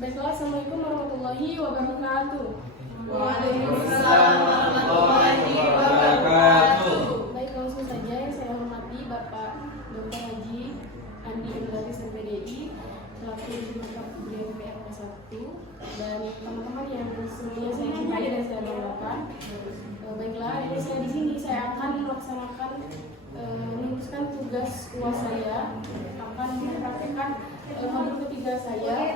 Baiklah, Assalamualaikum warahmatullahi wabarakatuh. Waalaikumsalam warahmatullahi wabarakatuh. Baik, langsung saja yang saya hormati Bapak Dr. Haji Andi Emiratis MPDI selaku Jumlah Beliau PPR 1 dan teman-teman yang semuanya saya cintai dan saya banggakan. Baiklah, ini saya di sini saya akan melaksanakan meneruskan tugas UAS saya, akan mempraktekkan modul ketiga saya.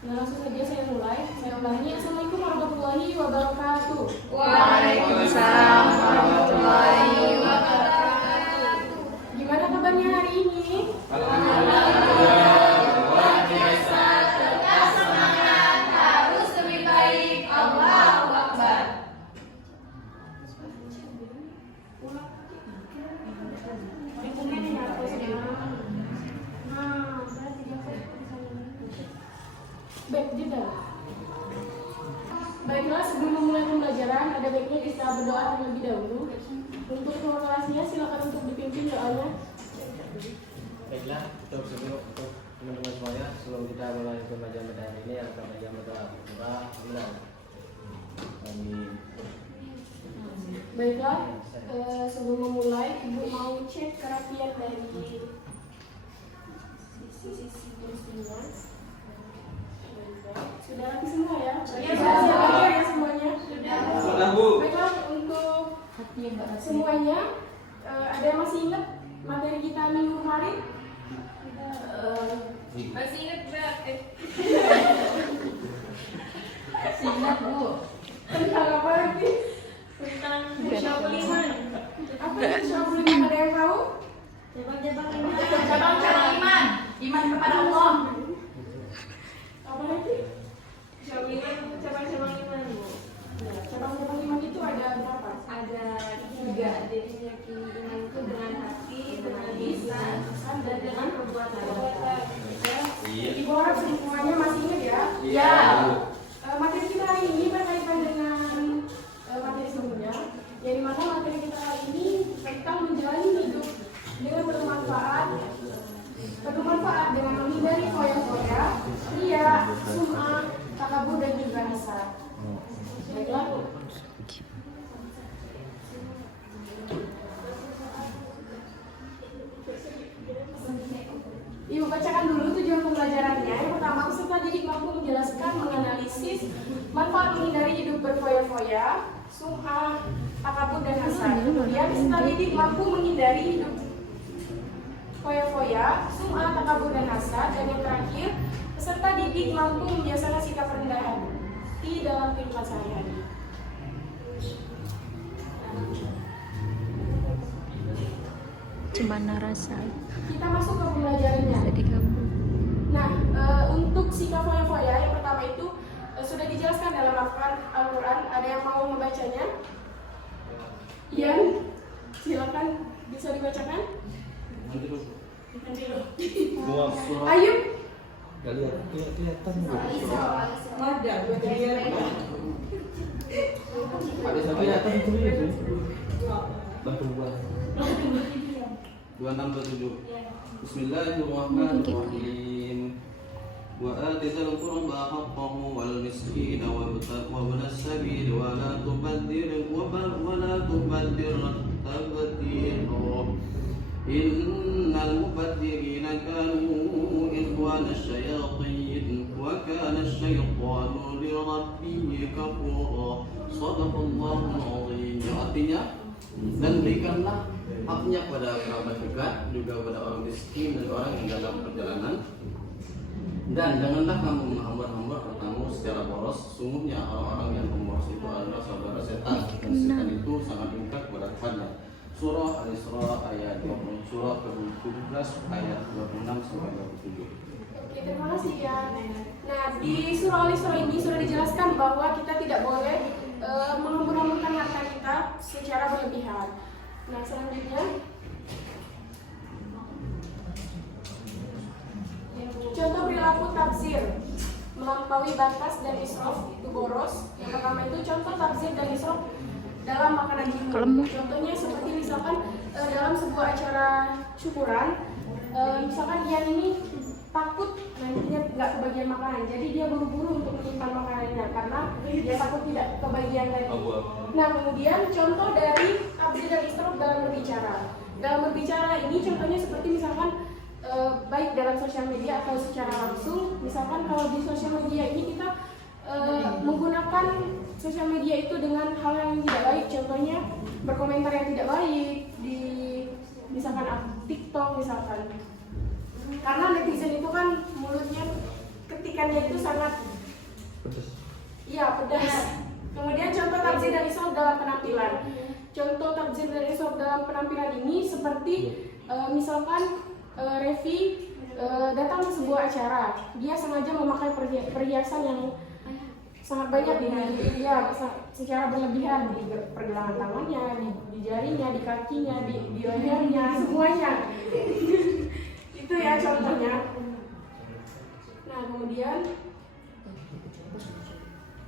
Nah, langsung saja saya mulai. Saya ulangi. Assalamualaikum warahmatullahi wabarakatuh. Waalaikumsalam warahmatullahi wabarakatuh. Gimana kabarnya hari ini? Alhamdulillah, luar biasa. Tetap semangat, harus lebih baik. Allahu Akbar. Baik, jeda. Baiklah, sebelum memulai pembelajaran, ada baiknya kita berdoa terlebih dahulu. Untuk kelasnya, silakan untuk dipimpin doanya. Baiklah, untuk teman-teman semuanya, sebelum kita mulai pembelajaran pada hari ini, akan belajar berdoa. Amin. Baiklah, sebelum memulai, Ibu mau cek kerapian dari sisi peristiwa. Sudah rapi semua ya? Iya, Sudah sudah. siap ya semuanya? Sudah, Bu. Baiklah, untuk semuanya, ada yang masih ingat materi kita minggu kemarin? Masih ingat nggak? Ingat Bu, Tentang apa lagi? Tentang Syawal Iman. Apa itu Syawal Iman? Ada yang tahu? Cabang-cabang iman. cabang-cabang iman, iman kepada Allah. Apa lagi? Syawal Iman, cabang-cabang iman, Bu. Ya, cabang-cabang iman itu ada berapa? Ada 3. Jadi meyakini iman itu dengan hati, dengan lisan, dan dengan perbuatan. Ibu harap semuanya masih ingat ya? Ya. Materi kita hari ini berkaitan dengan materi sebelumnya, yang dimana materi kita hari ini tentang menjalani hidup dengan bermanfaat, dengan menghindari foya-foya, ria, sum'ah, takabur dan juga hasad. Baiklah. Ibu bacakan dulu tujuan pembelajarannya. Yang pertama, peserta didik mampu menjelaskan, menganalisis manfaat menghindari hidup berfoya-foya, sum'ah, takabur dan hasad. Kemudian peserta didik mampu menghindari hidup foya-foya, sum'ah, takabur dan hasad. Dan yang terakhir, peserta didik mampu membiasakan sikap rendah hati dalam kehidupan sehari-hari. Gimana rasa Kita masuk ke pembelajarannya. jadi kamu? Nah, untuk sikap foya-foya yang pertama itu sudah dijelaskan dalam Al-Quran. Ada yang mau membacanya? Ian, silakan bisa dibacakan. Nanti dulu. Ayub. Gak kelihatan. Ada satu kelihatan itu ya. Bantu gua. 2627. Bismillahirrahmanirrahim. Wa atizal qurba haqqahu wal miskin wabna as-sabil wa la tubaddir tabdira. Innal mubaddirina kanu ikhwana asyayatin wa kana asyaitanu li rabbih kafura. Shadaqallahul azim. Artinya, dan berikanlah haknya pada kerabat dekat, juga pada orang miskin dan orang yang dalam perjalanan. Dan janganlah kamu menghamba-hamba hartamu secara boros. Sungguhnya orang-orang yang pemboros itu adalah saudara setan, dan setan itu sangat ingkar kepada Tuhannya. Surah Al-Isra ayat 20, surah ke-17 ayat 26 sampai 27. Oke, terima kasih ya. Nah, di surah Al-Isra ini sudah dijelaskan bahwa kita tidak boleh menghambur-hamburkan harta kita secara berlebihan. Nah, selanjutnya contoh perilaku tabzir, melampaui batas dan israf itu boros. Yang pertama itu contoh tabzir dan israf dalam makanan hidup. Contohnya seperti misalkan dalam sebuah acara syukuran, misalkan Ian ini takut nantinya nggak kebagian makanan, jadi dia buru-buru untuk menyimpan makanannya karena dia takut tidak kebagian tadi. Nah kemudian contoh dari tabzir dan isyraf dalam berbicara. Dalam berbicara ini contohnya seperti misalkan baik dalam sosial media atau secara langsung. Misalkan kalau di sosial media ini kita menggunakan sosial media itu dengan hal yang tidak baik, contohnya berkomentar yang tidak baik di misalkan TikTok misalkan. Karena netizen itu kan mulutnya ketikannya itu sangat pedas. Kemudian contoh tabzir dan isyraf dalam penampilan. Contoh tabzir dan isyraf dalam penampilan ini seperti misalkan Revi datang ke sebuah acara, dia sengaja memakai perhiasan yang sangat banyak di dia secara berlebihan di pergelangan tangannya, di jarinya, di kakinya, di lehernya, semuanya. Itu ya contohnya. Nah kemudian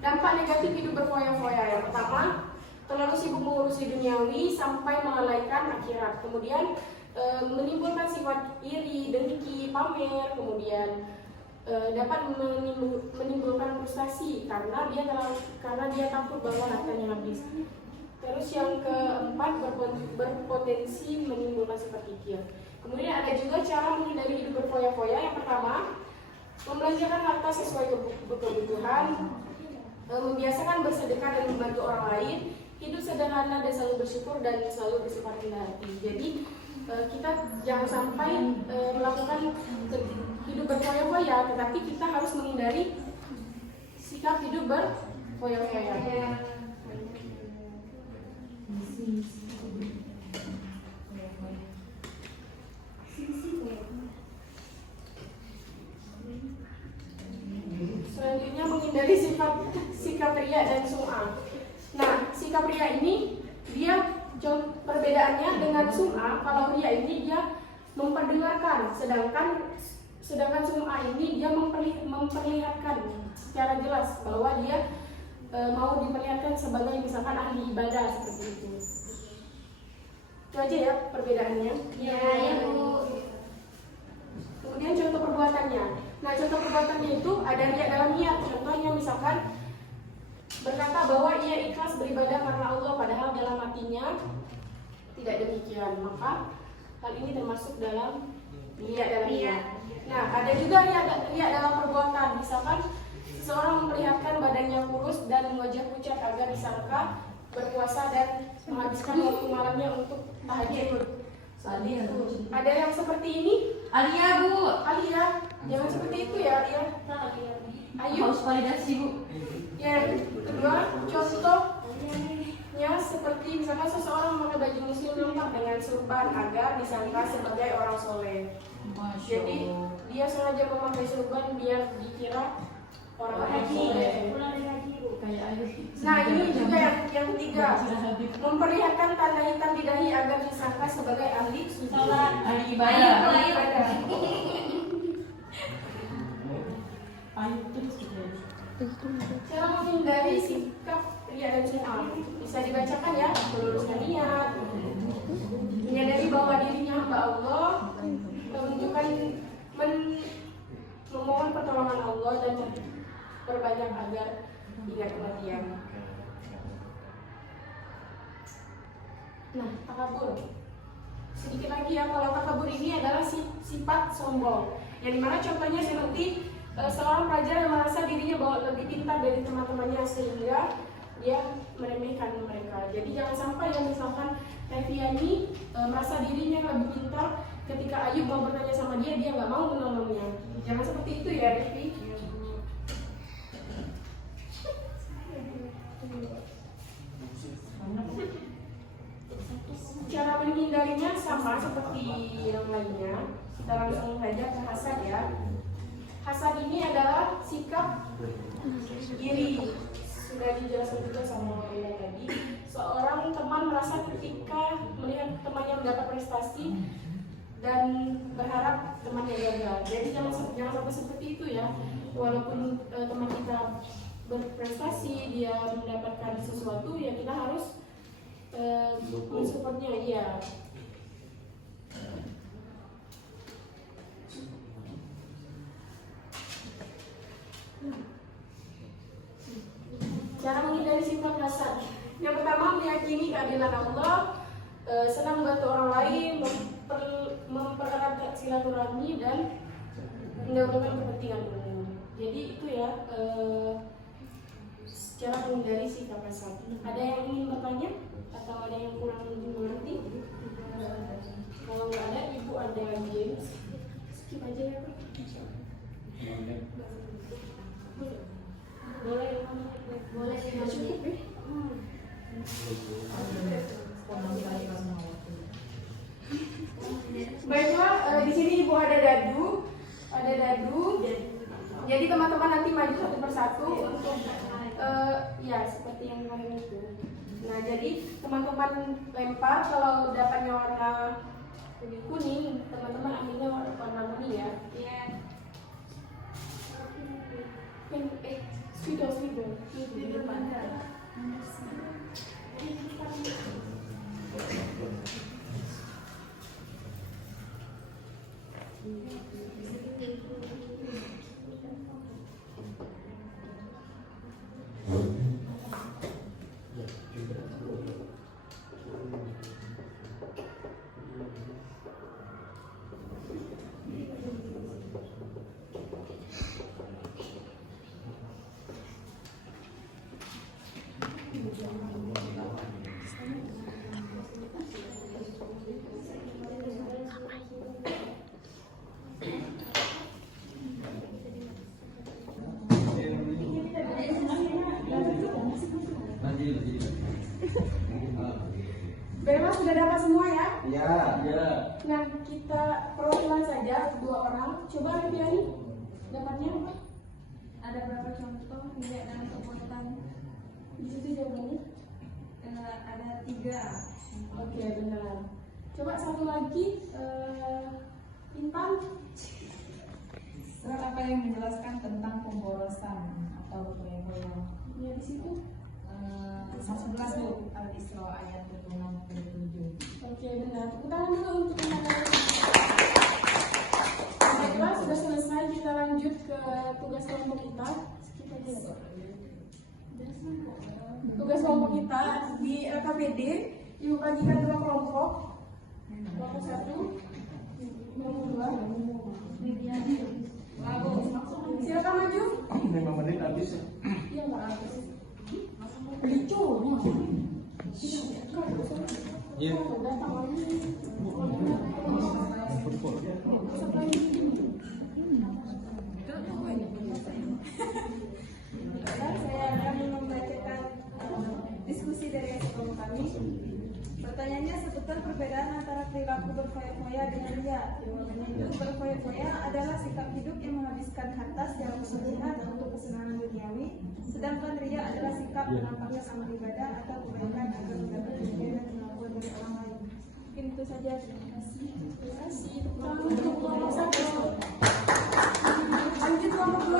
dampak negatif hidup berfoya-foya. Yang pertama, terlalu sibuk mengurusi duniawi sampai melalaikan akhirat. Kemudian menimbulkan sifat iri, dengki, pamer. Kemudian dapat menimbulkan frustasi karena dia takut bahwa hartanya habis. Terus yang keempat, berpotensi menimbulkan sifat kikir. Kemudian ada juga cara menghindari hidup berfoya-foya. Yang pertama, membelanjakan harta sesuai kebutuhan, membiasakan bersedekah dan membantu orang lain, hidup sederhana dan selalu bersyukur dan selalu bersifat rendah hati. Jadi kita jangan sampai melakukan hidup berfoya-foya, tetapi kita harus menghindari sikap hidup berfoya-foya. Selanjutnya menghindari sikap riya dan sum'ah. Nah, sikap riya ini dia perbedaannya dengan sum'ah. Kalau riya ini dia memperdengarkan, sedangkan sum'ah ini dia memperlihatkan secara jelas bahwa dia mau diperlihatkan sebagai misalkan ahli ibadah seperti itu. Itu aja ya perbedaannya. Ya Bu. Kemudian contoh perbuatannya. Nah, contoh perbuatannya itu ada riya dalam niat. Contohnya misalkan berkata bahwa ia ikhlas beribadah karena Allah, padahal dalam hatinya tidak demikian. Maka hal ini termasuk dalam riya dalam niat. Nah, ada juga riya dalam perbuatan. Misalkan seseorang memperlihatkan badannya kurus dan wajah pucat agar disangka berpuasa dan menghabiskan waktu malamnya untuk tahajud. Ada yang seperti ini? Alia Bu. Alia, jangan seperti itu ya Alia. Ayo. Harus validasi Bu. Yang kedua, contohnya seperti misalkan seseorang memakai baju muslim lengkap dengan surban agar disangka sebagai orang soleh. Jadi dia sengaja memakai surban biar dikira orang soleh. Nah ini juga yang ketiga, memperlihatkan tanda hitam di dahi agar disangka sebagai ahli sholat, Ahli ibadah. Cara menghindari sikap riya dan sum'ah bisa dibacakan ya, meluruskan niat, menyadari bahwa dirinya hamba Allah, menunjukkan memohon pertolongan Allah dan berbanyak agar ingat kematian. Nah, takabur. Sedikit lagi ya, kalau takabur ini adalah sifat sombong. Yang dimana contohnya seperti seorang pelajar yang merasa dirinya bahwa lebih pintar dari teman-temannya sehingga dia meremehkan mereka. Jadi jangan sampai yang misalkan Reviani merasa dirinya lebih pintar, ketika Ayub mau bertanya sama dia nggak mau menolongnya. Jangan seperti itu ya Revi. Cara menghindarinya sama seperti yang lainnya. Kita langsung saja ke hasad ya. Hasad ini adalah sikap iri. Sudah dijelaskan juga sama Ella tadi. Seorang teman merasa ketika melihat temannya mendapat prestasi dan berharap temannya gagal. Jadi jangan sampai seperti itu ya. Walaupun teman kita berprestasi, dia mendapatkan sesuatu, ya kita harus mensupportnya, iya. Cara menghindari sifat hasad. Yang pertama, meyakini keadilan Allah, senang membantu orang lain, mempererat silaturahmi, dan mendahulukan kepentingan umum. Jadi itu ya cara menghindari sikap hasad. Ada yang ingin bertanya atau ada yang kurang mengerti? Kalau nggak ada, Ibu ada James. Skip aja ya Pak. Boleh cukup ya. Baiklah, di sini Ibu ada dadu. Jadi teman-teman nanti maju satu persatu untuk ya seperti yang kemarin itu. Nah, jadi teman-teman lempar, kalau dapatnya warna kuning, teman-teman ambilnya warna kuning ya. Sudah. Di depan. Baiklah, sudah dapat semua ya? Ya. Nah, kita perwakilan saja, 2 orang. Coba Reviani, dapatnya apa? Ada berapa contoh tidak dalam perbuatan? Di situ jawabannya? Ada 3. Oke, benar. Coba satu lagi, Intan. Surat apa yang menjelaskan tentang pemborosan atau foya-foya? Ya, di situ. 11 Bu, Al-Isra ayat 26-27. Oke, benar. Tepuk tangan dulu untuk teman-teman. Baiklah, sudah selesai. Kita lanjut ke tugas kelompok kita. Tugas kelompok kita di LKPD, Ibu bagikan 2 kelompok. Kelompok 1, kelompok 2. Silakan maju. 5 menit habis. Iya, Mbak Agus. Ricu. Iya. Datang lagi. Saya akan membacakan diskusi dari SPM kami. Pertanyaannya seputar perbedaan antara perilaku berfoya-foya dengan ria. Jawabannya itu berfoya-foya adalah sikap hidup yang menghabiskan harta secara berlebihan untuk kesenangan duniawi, sedangkan ria adalah sikap menampakkan amal ibadah atau kebaikan agar mendapat pujian dan pengakuan dari orang lain. Mungkin itu saja. Terima kasih. Untuk kelompok 1. Lanjut kelompok 2.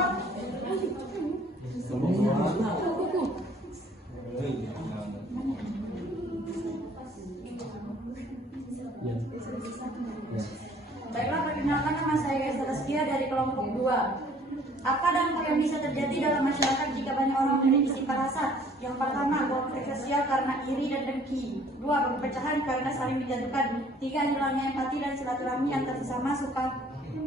Baiklah, perkenalkan nama saya Celestia dari kelompok 2. Apa dampak yang bisa terjadi dalam masyarakat jika banyak orang memiliki sifat hasad? Yang pertama, konflik sosial karena iri dan dengki. 2, perpecahan karena saling menjatuhkan. 3, hilangnya empati dan silaturahmi antar sesama, suka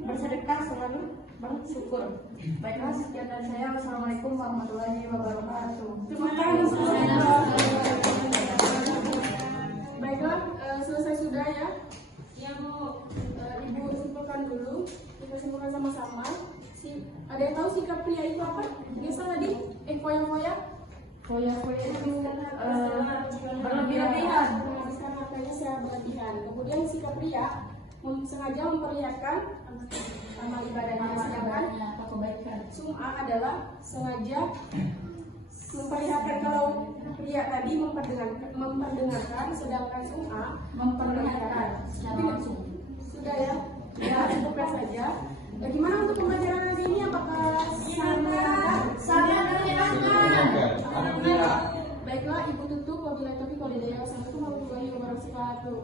bersedekah, selalu bersyukur. Baiklah, sekian dari saya. Wassalamualaikum warahmatullahi wabarakatuh. Terima kasih. Baiklah, selesai sudah ya. Ya Bu, Ibu simpulkan dulu. Kita simpulkan sama-sama. Ada yang tahu sikap pria itu apa? Biasa tadi, foya-foya. Foya-foya itu berlebih-lebihan. Menghabiskan hartanya secara berlebihan. Kemudian sikap pria sengaja memperlihatkan amal ibadahnya, sedangkan kebaikan. sum'ah adalah sengaja memperlihatkan. Kalau pria tadi memperdengarkan, sedangkan sum'ah memperlihatkan. Secara langsung. Sudah ya, ya cukupkan saja. Bagaimana untuk pembelajaran hari ini? Apakah Sangat menyenangkan. Baiklah, Ibu tutup. Wabillahi taufiq wal hidayah. Wassalamualaikum warahmatullahi wabarakatuh.